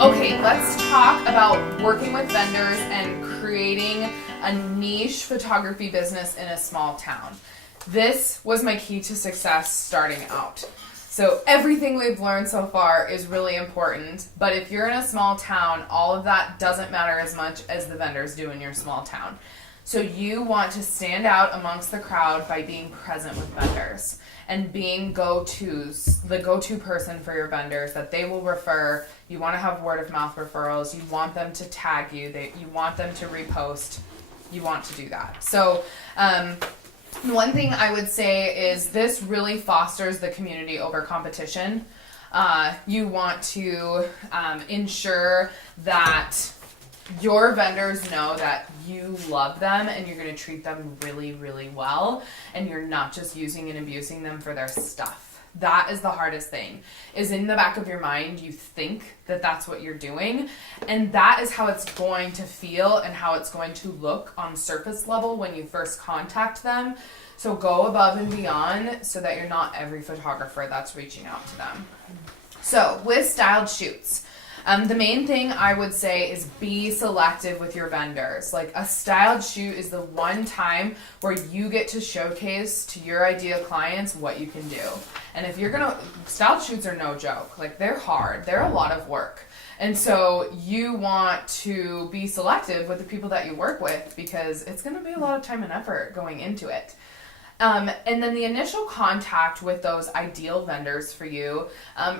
Okay, let's talk about working with vendors and creating a niche photography business in a small town. This was my key to success starting out. So everything we've learned so far is really important, but if you're in a small town, all of that doesn't matter as much as the vendors do in your small town. So you want to stand out amongst the crowd by being present with vendors and being the go-to person for your vendors that they will refer. You want to have word of mouth referrals. You want them to tag you. You want them to repost. You want to do that. So one thing I would say is this really fosters the community over competition. You want to ensure that your vendors know that you love them and you're going to treat them really, really well, and you're not just using and abusing them for their stuff. That is the hardest thing, is in the back of your mind, you think that that's what you're doing, and that is how it's going to feel and how it's going to look on surface level when you first contact them. So go above and beyond so that you're not every photographer that's reaching out to them. So with styled shoots, the main thing I would say is be selective with your vendors. Like, a styled shoot is the one time where you get to showcase to your ideal clients what you can do. And if you're styled shoots are no joke. Like, they're hard. They're a lot of work. And so you want to be selective with the people that you work with because it's going to be a lot of time and effort going into it. And then the initial contact with those ideal vendors for you,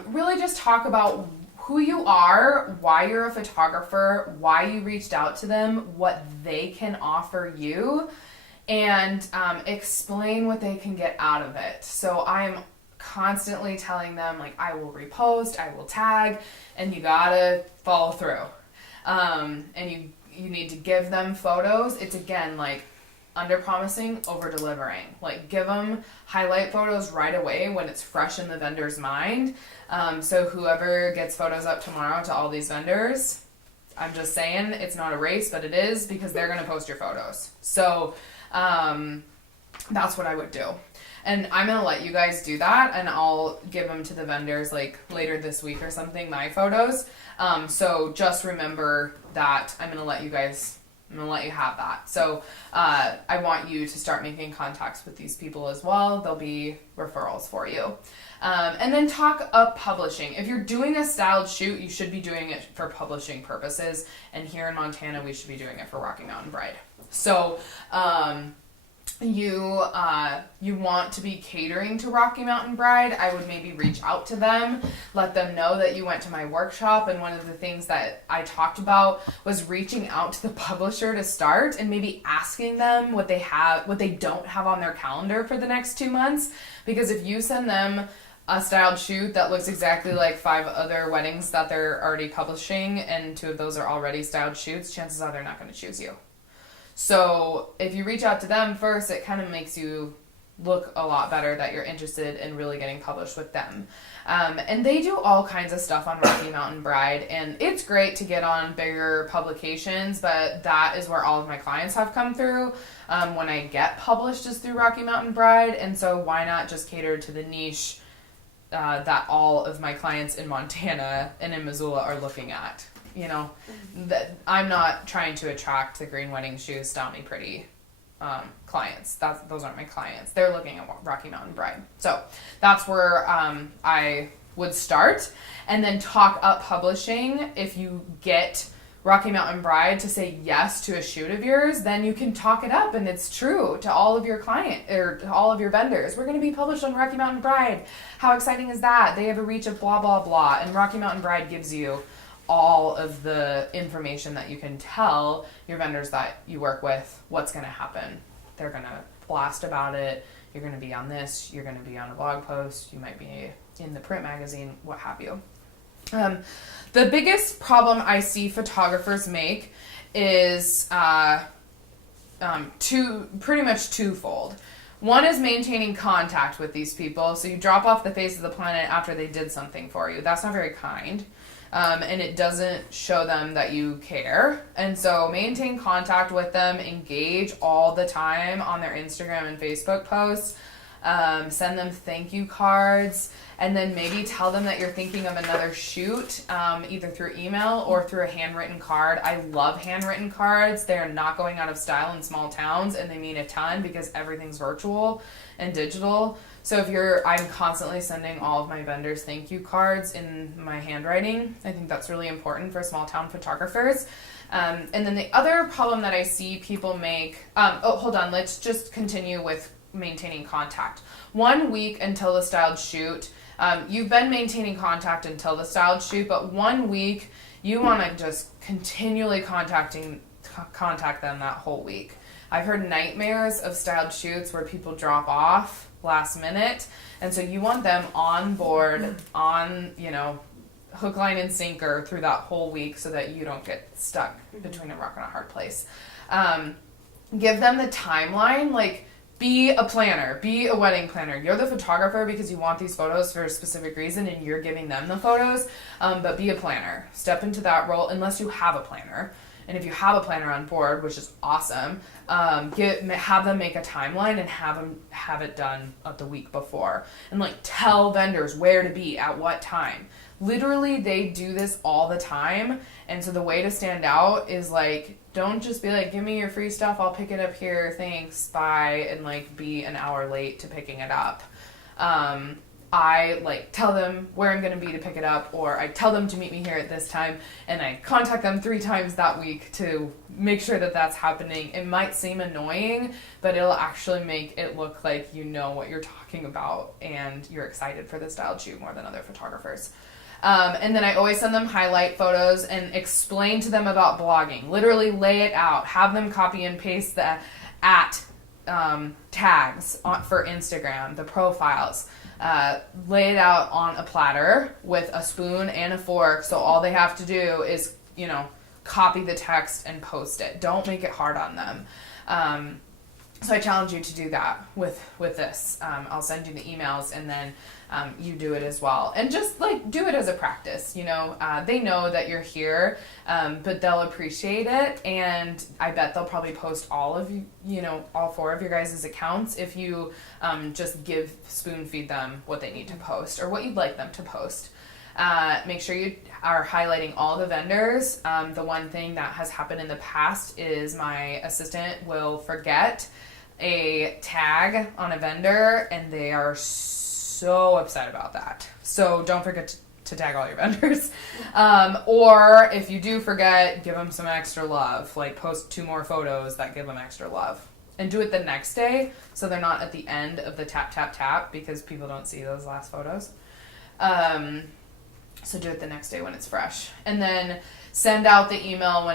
really just talk about who you are, why you're a photographer, why you reached out to them, what they can offer you, and explain what they can get out of it. So I'm constantly telling them, like, I will repost, I will tag, and you gotta follow through. And you need to give them photos. It's, again, like, under promising, over delivering. Like, give them highlight photos right away when it's fresh in the vendor's mind. So whoever gets photos up tomorrow to all these vendors, I'm just saying, it's not a race, but it is, because they're going to post your photos. So that's what I would do. And I'm going to let you guys do that, and I'll give them to the vendors like later this week or something, my photos. So just remember that I'm going to let you have that. So I want you to start making contacts with these people as well. There'll be referrals for you. And then talk up publishing. If you're doing a styled shoot, you should be doing it for publishing purposes. And here in Montana, we should be doing it for Rocky Mountain Bride. So you want to be catering to Rocky Mountain Bride. I would maybe reach out to them, let them know that you went to my workshop, and one of the things that I talked about was reaching out to the publisher to start and maybe asking them what they don't have on their calendar for the next 2 months. Because if you send them a styled shoot that looks exactly like 5 other weddings that they're already publishing, and 2 of those are already styled shoots, chances are they're not going to choose you. So if you reach out to them first, it kind of makes you look a lot better that you're interested in really getting published with them. And they do all kinds of stuff on Rocky Mountain Bride, and it's great to get on bigger publications, but that is where all of my clients have come through. When I get published is through Rocky Mountain Bride, and so why not just cater to the niche that all of my clients in Montana and in Missoula are looking at. You know, that I'm not trying to attract the green wedding shoes, Style Me Pretty clients. Those aren't my clients. They're looking at Rocky Mountain Bride. So that's where I would start. And then talk up publishing. If you get Rocky Mountain Bride to say yes to a shoot of yours, then you can talk it up, and it's true to all of your to all of your vendors. We're going to be published on Rocky Mountain Bride. How exciting is that? They have a reach of blah, blah, blah. And Rocky Mountain Bride gives you all of the information that you can tell your vendors that you work with what's going to happen. They're going to blast about it. You're going to be on this. You're going to be on a blog post. You might be in the print magazine, what have you. The biggest problem I see photographers make is pretty much twofold. One is maintaining contact with these people. So you drop off the face of the planet after they did something for you. That's not very kind. And it doesn't show them that you care. And so maintain contact with them, engage all the time on their Instagram and Facebook posts. send them thank you cards, and then maybe tell them that you're thinking of another shoot, either through email or through a handwritten card. I love handwritten cards. They're not going out of style in small towns, and they mean a ton because everything's virtual and digital. So I'm constantly sending all of my vendors thank you cards in my handwriting. I think that's really important for small town photographers. And then the other problem that I see people make, hold on, let's just continue with maintaining contact. 1 week until the styled shoot, you've been maintaining contact until the styled shoot, but 1 week, you want to just continually contact them that whole week. I've heard nightmares of styled shoots where people drop off last minute, and so you want them on board, on, hook, line, and sinker through that whole week so that you don't get stuck between a rock and a hard place. Give them the timeline, like, be a planner, be a wedding planner. You're the photographer because you want these photos for a specific reason and you're giving them the photos, but be a planner. Step into that role unless you have a planner. And if you have a planner on board, which is awesome, have them make a timeline and have it done the week before. And tell vendors where to be at what time. Literally, they do this all the time. And so the way to stand out is don't just be give me your free stuff, I'll pick it up here, thanks, bye, and be an hour late to picking it up. I tell them where I'm going to be to pick it up, or I tell them to meet me here at this time, and I contact them 3 times that week to make sure that that's happening. It might seem annoying, but it'll actually make it look like you know what you're talking about and you're excited for the styled shoot more than other photographers. And then I always send them highlight photos and explain to them about blogging. Literally lay it out. Have them copy and paste the tags for Instagram, the profiles. Lay it out on a platter with a spoon and a fork, so all they have to do is, copy the text and post it. Don't make it hard on them. So I challenge you to do that with this. I'll send you the emails, and then you do it as well. And just do it as a practice. They know that you're here, but they'll appreciate it. And I bet they'll probably post all 4 of your guys' accounts if you just spoon feed them what they need to post or what you'd like them to post. Make sure you are highlighting all the vendors. The one thing that has happened in the past is my assistant will forget a tag on a vendor, and they are so upset about that. So don't forget to tag all your vendors. Or if you do forget, give them some extra love. Post 2 more photos that give them extra love. And do it the next day so they're not at the end of the tap, tap, tap, because people don't see those last photos. So do it the next day when it's fresh. And then send out the email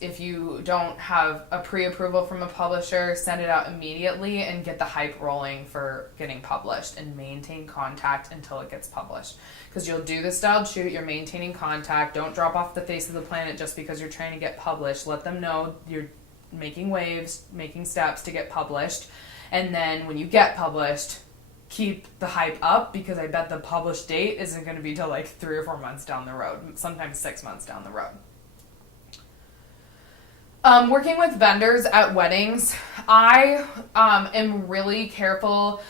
if you don't have a pre-approval from a publisher, send it out immediately and get the hype rolling for getting published, and maintain contact until it gets published. Because you'll do the styled shoot, you're maintaining contact. Don't drop off the face of the planet just because you're trying to get published. Let them know you're making waves, making steps to get published. And then when you get published, keep the hype up, because I bet the published date isn't going to be till 3 or 4 months down the road, sometimes 6 months down the road. Working with vendors at weddings, I am really careful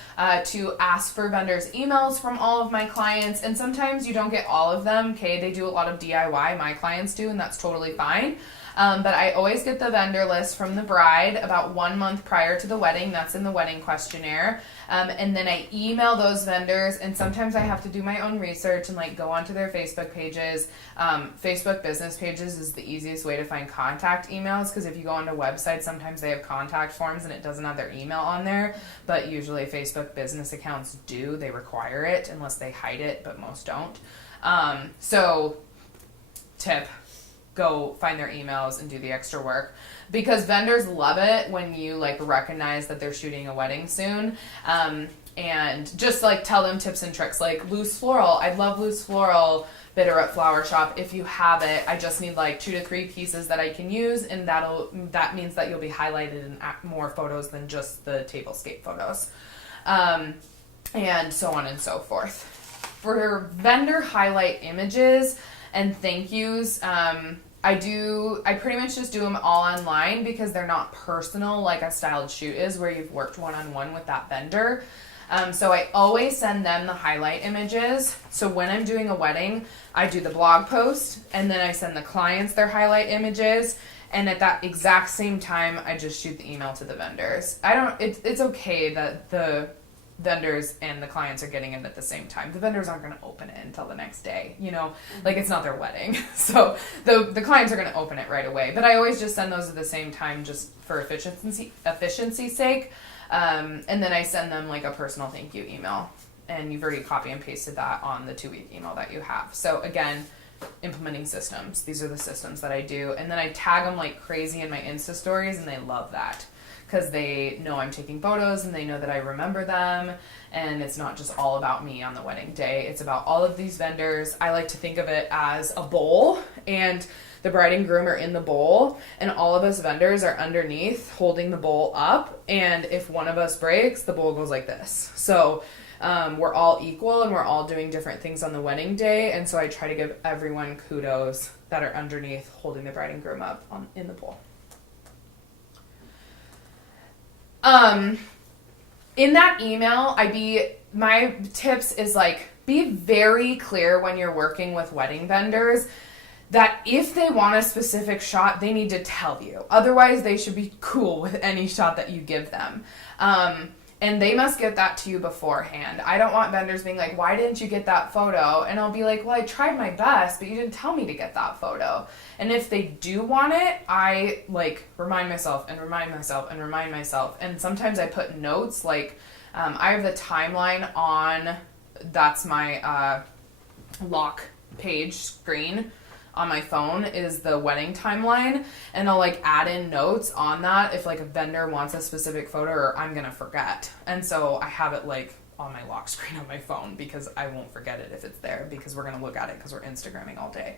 to ask for vendors' emails from all of my clients, and sometimes you don't get all of them. Okay, they do a lot of DIY, my clients do, and that's totally fine. But I always get the vendor list from the bride about 1 month prior to the wedding. That's in the wedding questionnaire. And then I email those vendors, and sometimes I have to do my own research and go onto their Facebook pages. Facebook business pages is the easiest way to find contact emails, because if you go onto websites, sometimes they have contact forms and it doesn't have their email on there. But usually Facebook business accounts do. They require it unless they hide it, but most don't. So tip. Go find their emails and do the extra work, because vendors love it when you recognize that they're shooting a wedding soon, and just tell them tips and tricks loose floral. I'd love loose floral bitter at flower shop. If you have it, I just need 2 to 3 pieces that I can use, and that means that you'll be highlighted in more photos than just the tablescape photos, and so on and so forth. For vendor highlight images and thank yous, I pretty much just do them all online, because they're not personal like a styled shoot is, where you've worked one-on-one with that vendor. So I always send them the highlight images. So when I'm doing a wedding, I do the blog post, and then I send the clients their highlight images. And at that exact same time, I just shoot the email to the vendors. It's okay that the vendors and the clients are getting it at the same time. The vendors aren't going to open it until the next day, like it's not their wedding. So the clients are going to open it right away. But I always just send those at the same time just for efficiency's sake. And then I send them like a personal thank you email. And you've already copy and pasted that on the 2-week email that you have. So again, implementing systems. These are the systems that I do. And then I tag them like crazy in my Insta stories, and they love that. Because they know I'm taking photos and they know that I remember them, and it's not just all about me on the wedding day. It's about all of these vendors. I like to think of it as a bowl, and the bride and groom are in the bowl, and all of us vendors are underneath holding the bowl up, and if one of us breaks, the bowl goes like this. So we're all equal, and we're all doing different things on the wedding day, and so I try to give everyone kudos that are underneath holding the bride and groom up in the bowl. In that email, my tips is like, be very clear when you're working with wedding vendors that if they want a specific shot, they need to tell you. Otherwise, they should be cool with any shot that you give them. And they must get that to you beforehand. I don't want vendors being like, why didn't you get that photo? And I'll be like, well, I tried my best, but you didn't tell me to get that photo. And if they do want it, I like remind myself. And sometimes I put notes like, I have the timeline on, that's my lock page screen on my phone is the wedding timeline, and I'll like add in notes on that if like a vendor wants a specific photo or I'm gonna forget. And so I have it like on my lock screen on my phone because I won't forget it if it's there, because we're gonna look at it because we're Instagramming all day.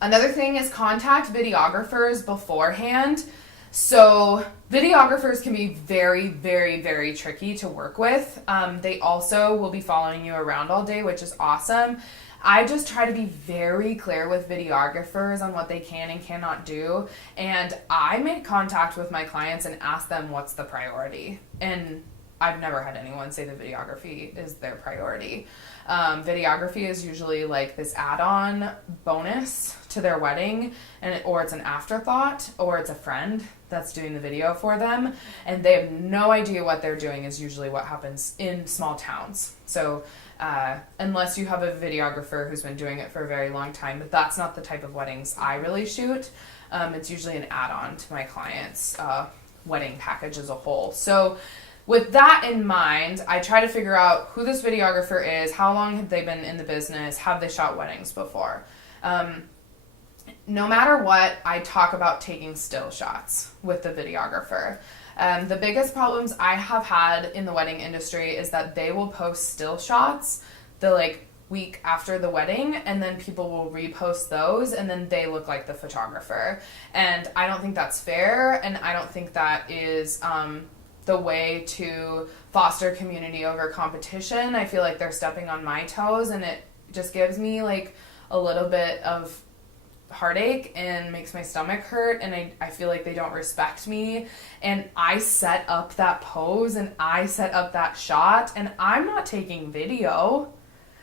Another thing is contact videographers beforehand. So videographers can be very, very, very tricky to work with. They also will be following you around all day, which is awesome. I just try to be very clear with videographers on what they can and cannot do. And I make contact with my clients and ask them what's the priority. And I've never had anyone say that videography is their priority. Videography is usually like this add-on bonus to their wedding, or it's an afterthought, or it's a friend that's doing the video for them, and they have no idea what they're doing is usually what happens in small towns. So unless you have a videographer who's been doing it for a very long time, but that's not the type of weddings I really shoot. It's usually an add-on to my client's wedding package as a whole. So with that in mind, I try to figure out who this videographer is, how long have they been in the business, have they shot weddings before. No matter what, I talk about taking still shots with the videographer. The biggest problems I have had in the wedding industry is that they will post still shots the week after the wedding, and then people will repost those, and then they look like the photographer. And I don't think that's fair, and I don't think that is the way to foster community over competition. I feel like they're stepping on my toes, and it just gives me like a little bit of heartache and makes my stomach hurt, and I feel like they don't respect me. And I set up that pose and I set up that shot, and I'm not taking video.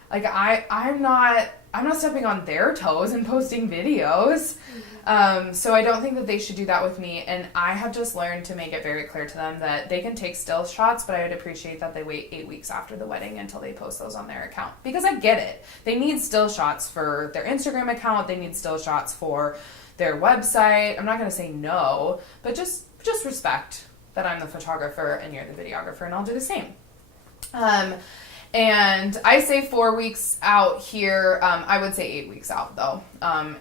Like I'm not stepping on their toes and posting videos. So I don't think that they should do that with me, and I have just learned to make it very clear to them that they can take still shots, but I would appreciate that they wait 8 weeks after the wedding until they post those on their account, because I get it. They need still shots for their Instagram account, they need still shots for their website. I'm not going to say no, but just respect that I'm the photographer and you're the videographer, and I'll do the same. And I say 4 weeks out here. I would say 8 weeks out though,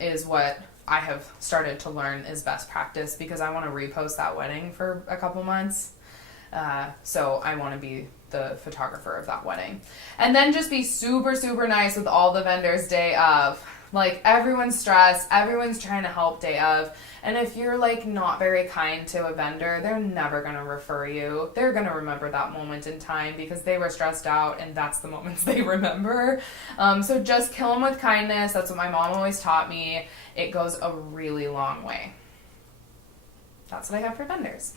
is what I have started to learn is best practice, because I want to repost that wedding for a couple months. So I want to be the photographer of that wedding. And then just be super, super nice with all the vendors day of. Like, everyone's stressed, everyone's trying to help day of. And if you're like not very kind to a vendor, they're never going to refer you. They're going to remember that moment in time because they were stressed out, and that's the moments they remember. So just kill them with kindness. That's what my mom always taught me. It goes a really long way. That's what I have for vendors.